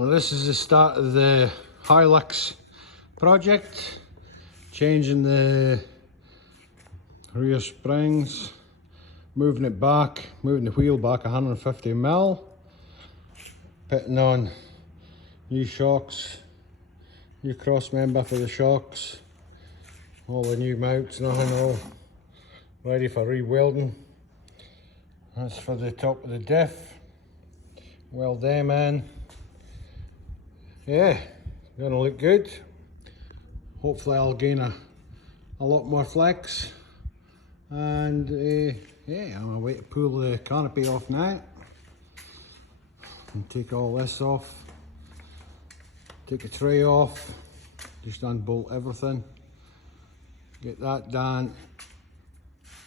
Well, this is the start of the Hilux project. Changing the rear springs, moving it back, moving the wheel back 150mm, putting on new shocks, new cross member for the shocks, all the new mounts, nothing, all ready for re-welding. That's for the top of the diff. Weld them in. Yeah, gonna look good. Hopefully I'll gain a lot more flex. And yeah, I'm gonna wait to pull the canopy off now. And take all this off. Take the tray off. Just unbolt everything. Get that done.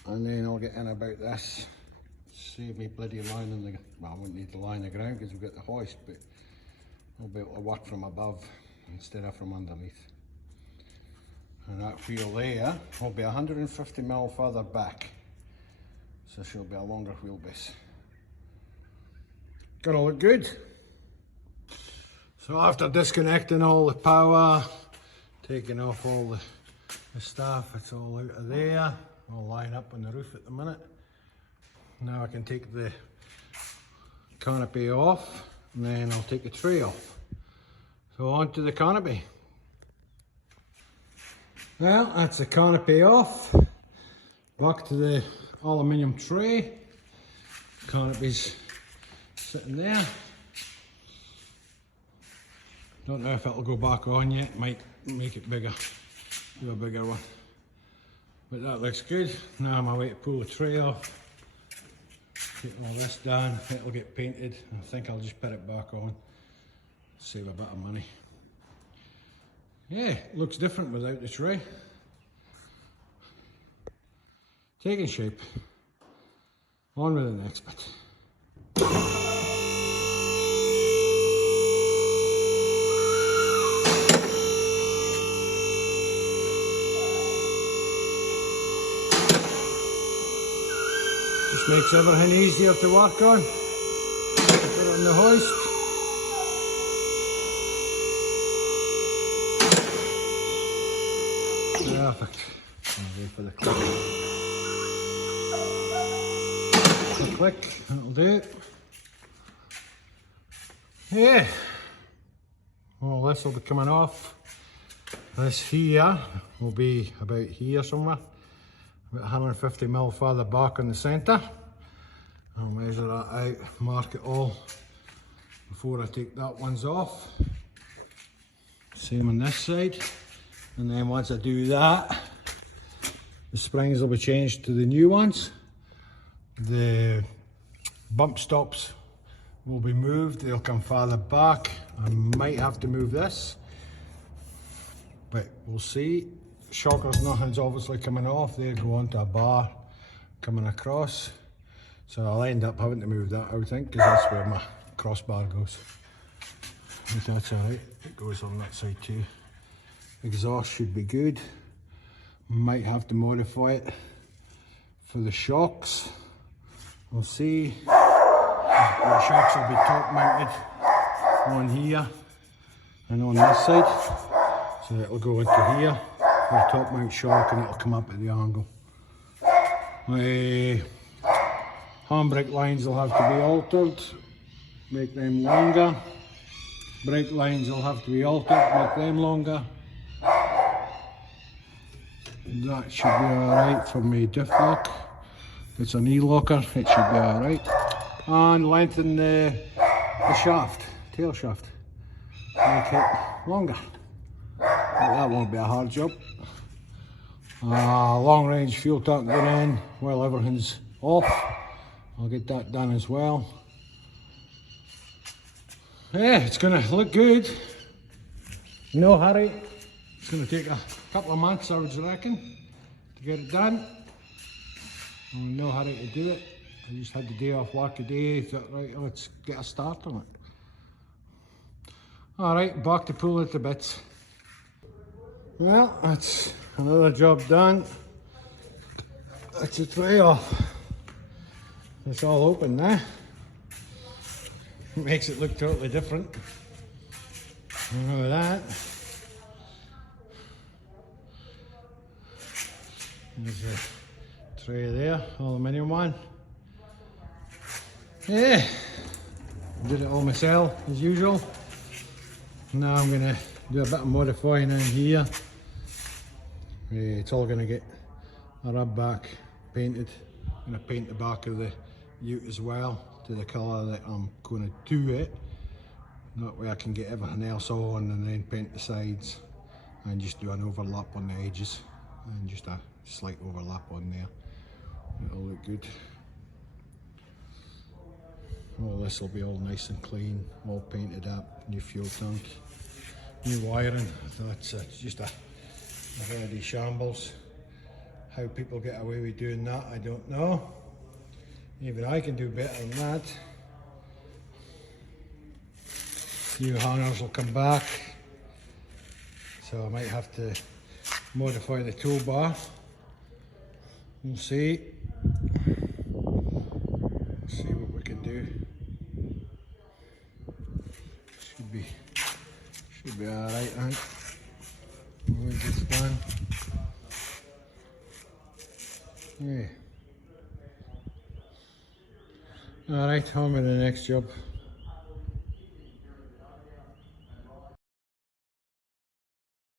And then I'll get in about this. Save me bloody line in the, well, I won't need to lie in the ground because we've got the hoist, but I'll be able to work from above instead of from underneath. And that wheel there will be 150mm further back, so she'll be a longer wheelbase. Gonna look good. So after disconnecting all the power, taking off all the stuff, it's all out of there. I'll line up on the roof at the minute. Now I can take the canopy off, and then I'll take the tray off. So onto the canopy. Well, that's the canopy off. Back to the aluminium tray. Canopy's sitting there. Don't know if it'll go back on yet. Might make it bigger. Do a bigger one. But that looks good. Now I'm away to pull the tray off. Get all this done. It'll get painted. I think I'll just put it back on. Save a bit of money. Yeah, looks different without the tray. Taking shape. On with the next bit. Just makes everything easier to work on. Put it on the hoist. Perfect. I'll wait for the click. The click, that'll do it. Yeah. Well, this will be coming off. This here will be about here somewhere. About 150mm further back in the centre. I'll measure that out, mark it all before I take that one's off. Same on this side. And then once I do that, the springs will be changed to the new ones. The bump stops will be moved, they'll come farther back. I might have to move this, but we'll see. Shockers, nothing's obviously coming off, they go onto a bar coming across. So I'll end up having to move that, I would think, because that's where my crossbar goes. But that's alright, it goes on that side too. Exhaust should be good. Might have to modify it for the shocks. We'll see. The shocks will be top mounted on here and on this side. So it'll go into here for the top mount shock and it'll come up at the angle. Handbrake lines will have to be altered, make them longer. Brake lines will have to be altered, make them longer. That should be alright for my diff lock. It's an e-locker, it should be alright. And lengthen the shaft, tail shaft. Make it longer. That won't be a hard job. Long range fuel tank get in while everything's off. I'll get that done as well. Yeah, it's gonna look good. No hurry. It's going to take a couple of months, I would reckon, to get it done. No hurry to do it. I just had the day off work today. Thought, right, let's get a start on it. Alright, back to pull it to bits. Well, that's another job done. That's the tray off. It's all open now. It makes it look totally different. And look at that. There's a tray there, aluminium one. Yeah, did it all myself as usual. Now I'm going to do a bit of modifying in here. It's all going to get a rub back painted. I'm going to paint the back of the ute as well to the colour that I'm going to do it. That way I can get everything else on and then paint the sides and just do an overlap on the edges and just a slight overlap on there. It'll look good. All this will be all nice and clean, all painted up, new fuel tank, new wiring. That's just a very shambles. How people get away with doing that, I don't know. Even I can do better than that. New hangers will come back, so I might have to modify the toolbar. We'll see. See what we can do. Should be all right, I think. When it's done. Yeah. All right, on with the next job.